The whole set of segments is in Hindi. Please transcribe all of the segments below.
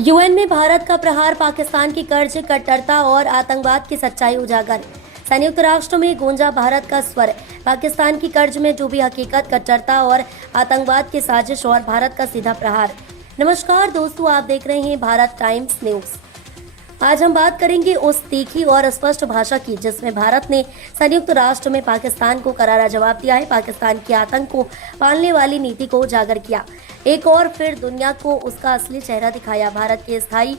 यूएन में भारत का प्रहार, पाकिस्तान की कर्ज, कट्टरता और आतंकवाद की सच्चाई उजागर। संयुक्त राष्ट्र में गूंजा भारत का स्वर। पाकिस्तान की कर्ज में डूबी हकीकत, कट्टरता और आतंकवाद की साजिश और भारत का सीधा प्रहार। नमस्कार दोस्तों, आप देख रहे हैं भारत टाइम्स न्यूज। आज हम बात करेंगे उस तीखी और स्पष्ट भाषा की जिसमें भारत ने संयुक्त राष्ट्र में पाकिस्तान को करारा जवाब दिया है। पाकिस्तान के आतंक को पालने वाली नीति को उजागर किया, एक और फिर दुनिया को उसका असली चेहरा दिखाया। भारत के स्थायी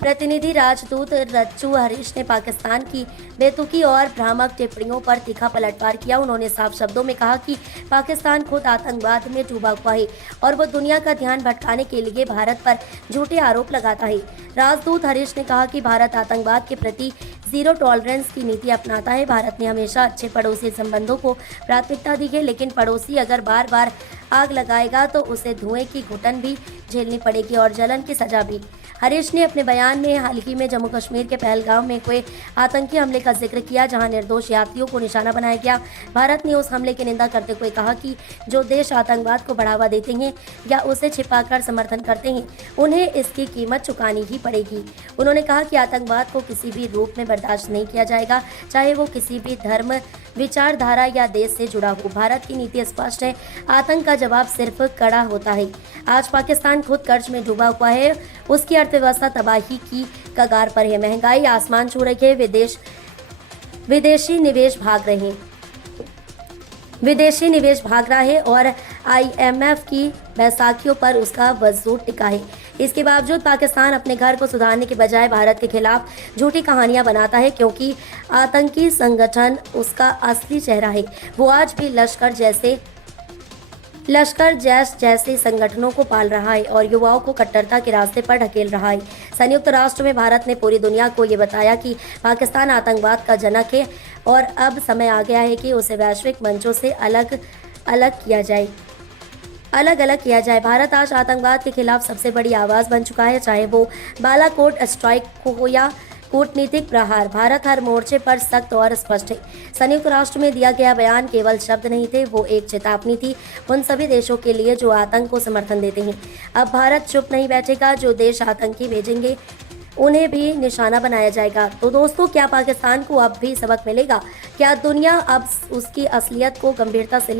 प्रतिनिधि राजदूत रज्जू हरीश ने पाकिस्तान की बेतुकी और भ्रामक टिप्पणियों पर तीखा पलटवार किया। उन्होंने साफ शब्दों में कहा कि पाकिस्तान खुद आतंकवाद में डूबा हुआ है और वो दुनिया का ध्यान भटकाने के लिए भारत पर झूठे आरोप लगाता है। राजदूत हरीश ने कहा कि भारत आतंकवाद के प्रति जीरो टॉलरेंस की नीति अपनाता है। भारत ने हमेशा अच्छे पड़ोसी संबंधों को प्राथमिकता दी है, लेकिन पड़ोसी अगर बार बार आग लगाएगा तो उसे धुएं की घुटन भी झेलनी पड़ेगी और जलन की सजा भी। हरीश ने अपने बयान में हाल ही में जम्मू कश्मीर के पहलगाम में हुए आतंकी हमले का जिक्र किया, जहां निर्दोष यात्रियों को निशाना बनाया गया। भारत ने उस हमले की निंदा करते हुए कहा कि जो देश आतंकवाद को बढ़ावा देते हैं या उसे छिपाकर समर्थन करते हैं, उन्हें इसकी कीमत चुकानी ही पड़ेगी। उन्होंने कहा कि आतंकवाद को किसी भी रूप में बर्दाश्त नहीं किया जाएगा, चाहे वो किसी भी धर्म, विचारधारा या देश से जुड़ा हो। भारत की नीति स्पष्ट है, आतंक का जवाब सिर्फ कड़ा होता है। आज पाकिस्तान खुद कर्ज में डूबा हुआ है, उसकी अर्थव्यवस्था तबाही की कगार पर है, महंगाई आसमान छू रही है, विदेशी निवेश भाग रहा है और IMF की बैसाखियों पर उसका वजूद टिका है। इसके बावजूद पाकिस्तान अपने घर को सुधारने के बजाय भारत के खिलाफ झूठी कहानियां बनाता है, क्योंकि आतंकी संगठन उसका असली चेहरा है। वो आज भी लश्कर जैश जैसे संगठनों को पाल रहा है और युवाओं को कट्टरता के रास्ते पर ढकेल रहा है। संयुक्त राष्ट्र में भारत ने पूरी दुनिया को ये बताया कि पाकिस्तान आतंकवाद का जनक है और अब समय आ गया है कि उसे वैश्विक मंचों से अलग अलग किया जाए। भारत आज आतंकवाद के खिलाफ सबसे बड़ी आवाज़ बन चुका है, चाहे वो बालाकोट स्ट्राइक हो या कूटनीतिक प्रहार। भारत हर मोर्चे पर सख्त और स्पष्ट है। संयुक्त राष्ट्र में दिया गया बयान केवल शब्द नहीं थे, वो एक चेतावनी थी उन सभी देशों के लिए जो आतंक को समर्थन देते हैं। अब भारत चुप नहीं बैठेगा, जो देश आतंकी भेजेंगे उन्हें भी निशाना बनाया जाएगा। तो दोस्तों, क्या पाकिस्तान को अब भी सबक मिलेगा? क्या दुनिया अब उसकी असलियत को गंभीरता से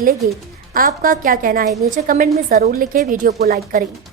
लेगी? आपका क्या कहना है? नीचे कमेंट में ज़रूर लिखें, वीडियो को लाइक करें।